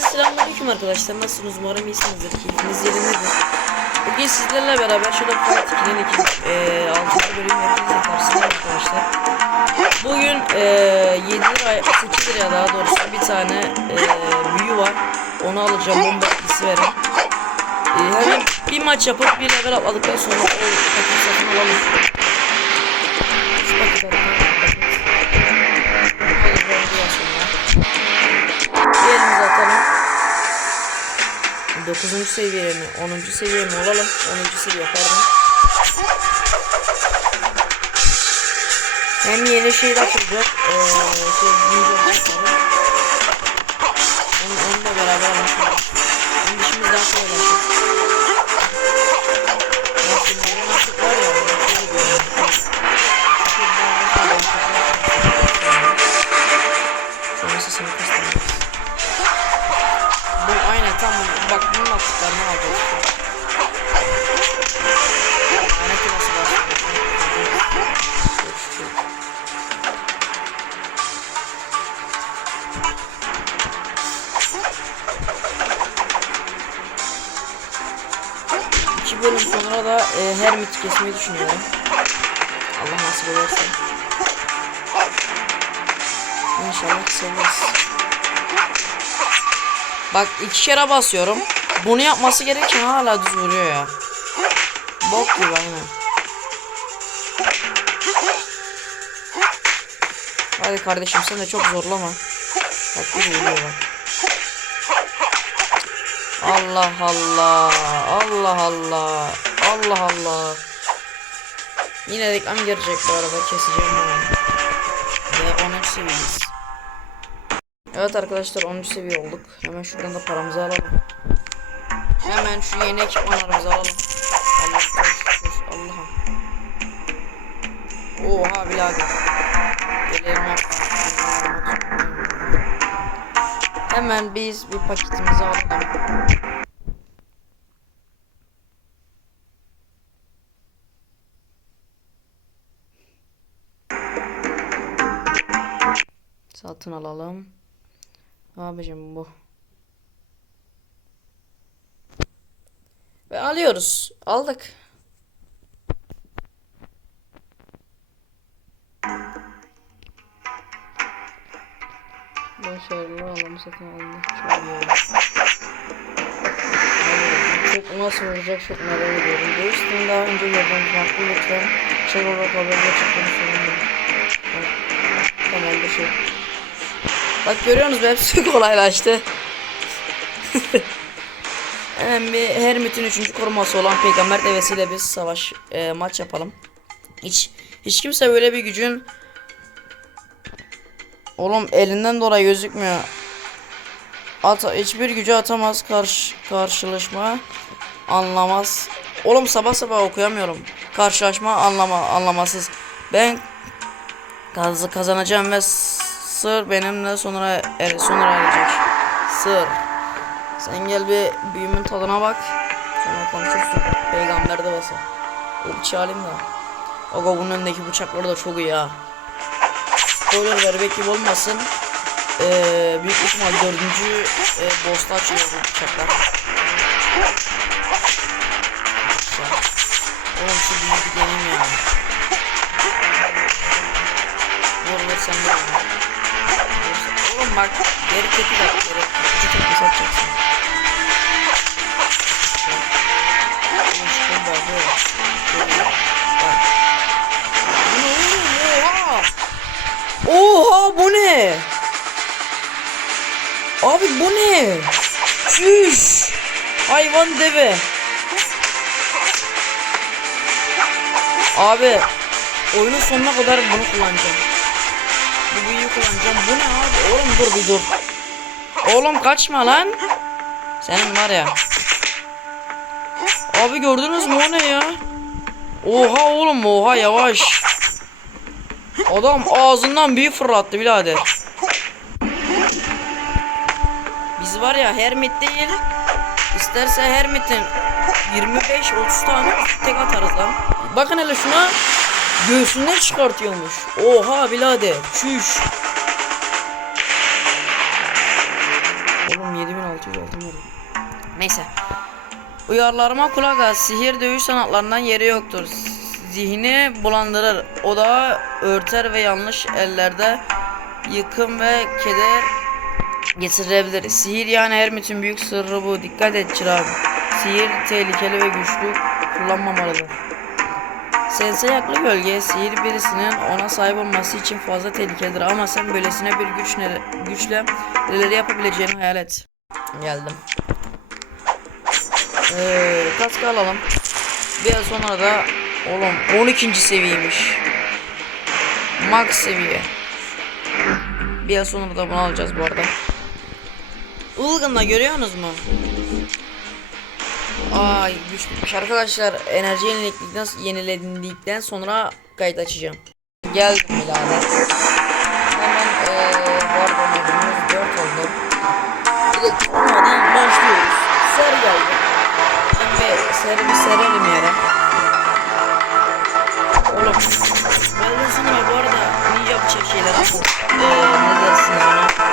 selamünaleyküm arkadaşlar. Nasılsınız? Umarım iyisinizdir. Keyfiniz yerindedir. Bugün sizlerle beraber şurada Fight 2'nin 2 e, 6. bölüm hepinizin karşısında arkadaşlar. Bugün e, 7 lira 8 liraya daha doğrusu bir tane e, büyü var. Onu alacağım. Bomba etkisi verin. E, hemen bir maç yapıp bir level atladıktan sonra o paketi satın alalım. 9. seviye mi? 10. seviye mi olalım? 10. seviye pardon. Hem yeni şey de açılacak. Ee, şey, güncel. Onu, onunla beraber anlaşılır. Bizim işimiz daha kolay İki bölüm sonra da e, Hermit kesmeyi düşünüyorum. Allah nasip ederse. İnşallah severiz. Bak iki kere basıyorum. Bunu yapması gereken hala düz vuruyor ya. Bok gibi aynen. Hadi kardeşim sen de çok zorlama. Bak bir vuruyor bak. Allah Allah. Allah Allah. Allah Allah. Yine reklam gelecek bu arada keseceğim bunu. Ve 13 seviyeyiz. Evet arkadaşlar 13 seviye olduk. Hemen şuradan da paramızı alalım. Hemen şu yeni ekipmanlarımızı alalım. Allah koş koş Allah'ım. Oha birader. Gelelim Hemen biz bir paketimizi alalım. Satın alalım. Abicim bu. Ve alıyoruz. Aldık. Başarılı alalım satın aldık. Çok nasıl olacak çok merak ediyorum. Değiştiğini daha önce gördüğüm farklı lütfen. Şey olarak haberde çıktığını söyleyeyim. Tamam şey. Bak görüyorsunuz hepsi kolaylaştı. Hemen bir Hermit'in 3. koruması olan peygamber devesiyle biz savaş e, maç yapalım. Hiç hiç kimse böyle bir gücün Oğlum elinden dolayı gözükmüyor. At hiçbir gücü atamaz karşı karşılaşma anlamaz. Oğlum sabah sabah okuyamıyorum. Karşılaşma anlama anlamasız. Ben kaz kazanacağım ve sır benimle sonra er, sonra erecek. Sır. Sen gel bir büyümün tadına bak. Sonra konuşursun. Peygamber de basa. O bıçağı alayım da. Bunun önündeki bıçakları da çok iyi ha. Spoiler vermek gibi olmasın. Ee, büyük ihtimal dördüncü e, boss'ta açılıyor bu bıçaklar. Oğlum şu büyüğü bir deneyim ya. Vur vur sen vur. Oğlum bak geri tepi de geri ikinci tepi satacaksın. Oğlum şu bomba bu. Çok iyi. Bu ne? Abi bu ne? Çüş! Hayvan deve. Abi oyunun sonuna kadar bunu kullanacağım. Bu büyüyü kullanacağım. Bu ne abi? Oğlum dur bir dur. Oğlum kaçma lan. Senin var ya. Abi gördünüz mü o ne ya? Oha oğlum oha yavaş. Adam ağzından büyük fırlattı birader. Biz var ya Hermit değil. İsterse Hermit'in 25-30 tane tek atarız lan. Bakın hele şuna. Göğsünden çıkartıyormuş. Oha birader. Çüş. Oğlum 7600 600 altın veriyor. Neyse. Uyarlarıma kulak as. Sihir dövüş sanatlarından yeri yoktur. Zihni bulandırır. Odağı örter ve yanlış ellerde yıkım ve keder getirebilir. Sihir yani Hermit'in büyük sırrı bu. Dikkat et çırak. Sihir tehlikeli ve güçlü kullanmamalıdır. Sensei haklı gölge sihir birisinin ona sahip olması için fazla tehlikelidir ama sen böylesine bir güç nere- güçle neleri yapabileceğini hayal et. Geldim. Ee, kaskı alalım. Biraz sonra da oğlum 12. seviyeymiş. Max seviye. Biraz sonra da bunu alacağız bu arada. Ilgın'da görüyorsunuz mu? Ay güç arkadaşlar. Enerji yeniledikten, yenilendikten sonra kayıt açacağım. Geldim birader. Hemen eee bu arada modumuz 4 oldu. Direkt durmadan başlıyoruz. Ser geldi. Bir seri bir serelim yere. Oğlum. Benden sonra bu arada ninja yapacak şeyler var. Eee ne dersiniz ona?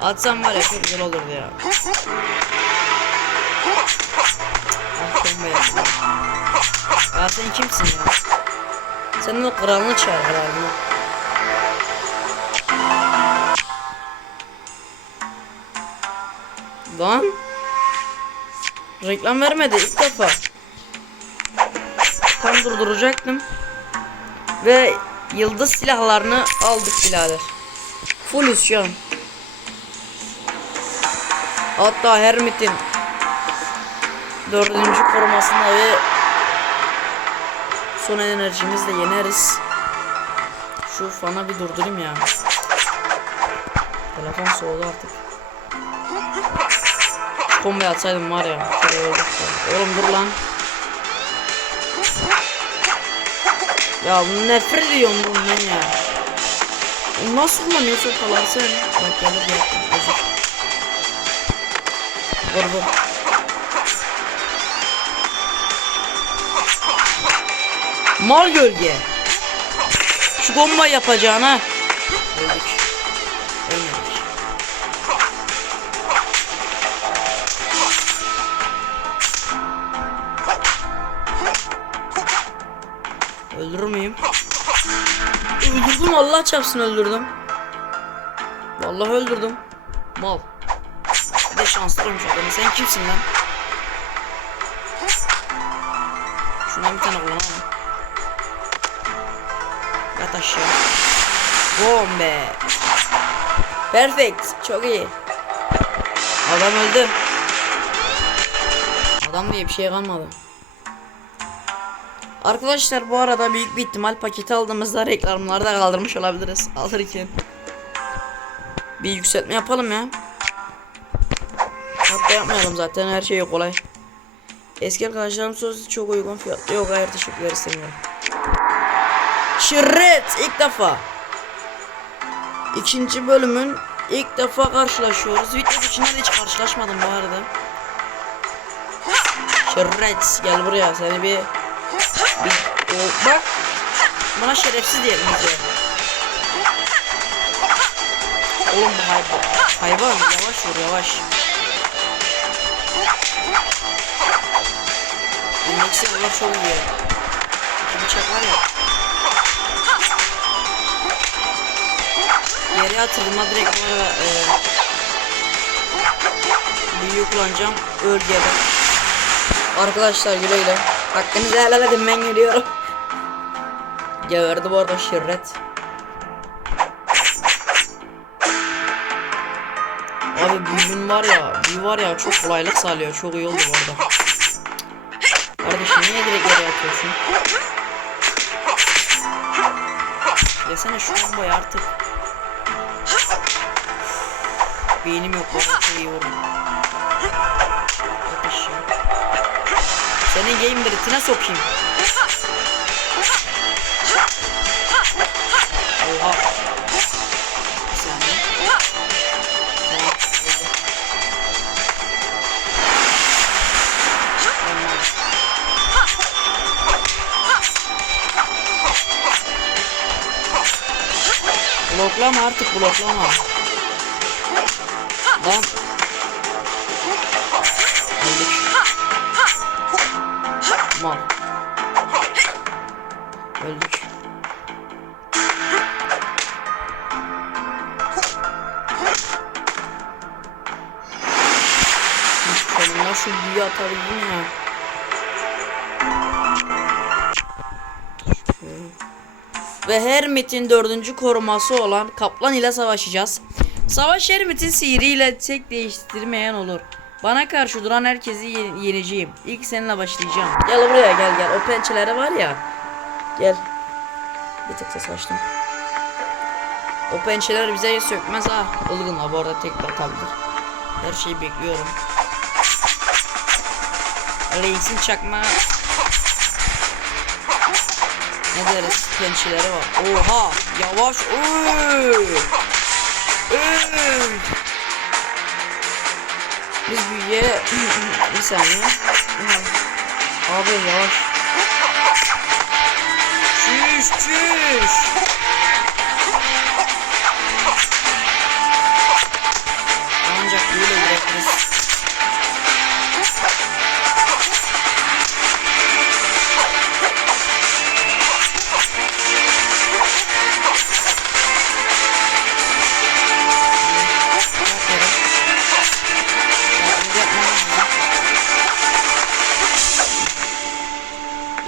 Atsam var ya çok güzel olurdu ya. Ah bomba yaptım. Ya sen kimsin ya? Senin o kralını çağır herhalde. Lan. Reklam vermedi ilk defa. Tam durduracaktım. Ve yıldız silahlarını aldık birader. Fullüz şu an. Hatta Hermit'in dördüncü korumasında ve son enerjimizle yeneriz. Şu fanı bir durdurayım ya. Telefon soğudu artık. Komboyu atsaydım var ya. Oğlum dur lan. Ya bu nefret ediyorum bundan ya. Nasıl kullanıyor sopalar sen? Bak bir yaptım. Özür. Vur vur. Mal gölge. Şu bomba yapacağına. Öldük. Ölmedik. Öldürür müyüm? Öldürdüm Allah çarpsın öldürdüm. Vallahi öldürdüm. Mal. De şanslıymış adamı. Sen kimsin lan? Şuna bir tane kullanalım. Yat aşağı. Bombe. Perfect. Çok iyi. Adam öldü. Adam diye bir şey kalmadı. Arkadaşlar bu arada büyük bir ihtimal paketi aldığımızda reklamları da kaldırmış olabiliriz alırken. Bir yükseltme yapalım ya. Hatta yapmayalım zaten her şey kolay. Eski arkadaşlarım sözü çok uygun fiyatlı. Yok hayır teşekkürler istemiyorum. Şirret ilk defa. İkinci bölümün ilk defa karşılaşıyoruz. Video içinde de hiç karşılaşmadım bu arada. Şirret gel buraya seni bir bir, o, bak bana şerefsiz diyelim bize. Oğlum hayvan. Hayvan yavaş vur yavaş. Endeksin Allah çok iyi. Şu bıçak var ya. Yere atılma direkt böyle e, büyüğü kullanacağım. Öl geber. Arkadaşlar güle güle. Hakkınızı helal edin ben geliyorum. Geberdi bu arada şirret. Abi büyümün var ya, büyü var ya çok kolaylık sağlıyor. Çok iyi oldu bu arada. Atıyorsun? Yesene şu bombayı artık. Beynim yok baba çok iyi aşağı. Senin game diritine sokayım. Oha. Bloklama artık bloklama. Lan. Öldük. Mal. Öldük. Şu büyü atabildim ya. Ve Hermit'in dördüncü koruması olan Kaplan ile savaşacağız. Savaş Hermit'in sihiriyle tek değiştirmeyen olur. Bana karşı duran herkesi ye- yeneceğim. İlk seninle başlayacağım. Gel buraya gel gel. O pençeleri var ya. Gel. Bir tek ses açtım. O pençeler bize sökmez ha. Ilgınla bu arada tek atabilir. Her şeyi bekliyorum. Reis'in çakma ne deriz pençeleri var. Oha yavaş. Oy. Oy. Biz büyüye bir saniye. Abi yavaş. Çüş çüş.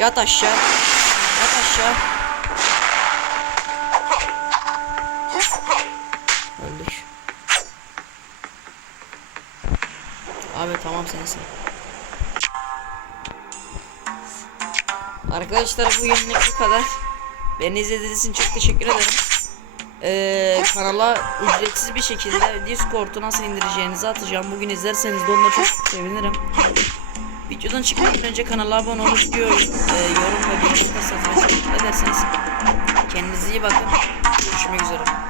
Yat aşağı. Yat aşağı. Öldük. Abi tamam sensin. Arkadaşlar bu günlük bu kadar. Beni izlediğiniz için çok teşekkür ederim. Ee, kanala ücretsiz bir şekilde Discord'u nasıl indireceğinizi atacağım. Bugün izlerseniz de onunla çok sevinirim. Videodan çıkmadan önce kanala abone olup diyor, e, yorum ve beğeni basarsanız ederseniz kendinize iyi bakın. Görüşmek üzere.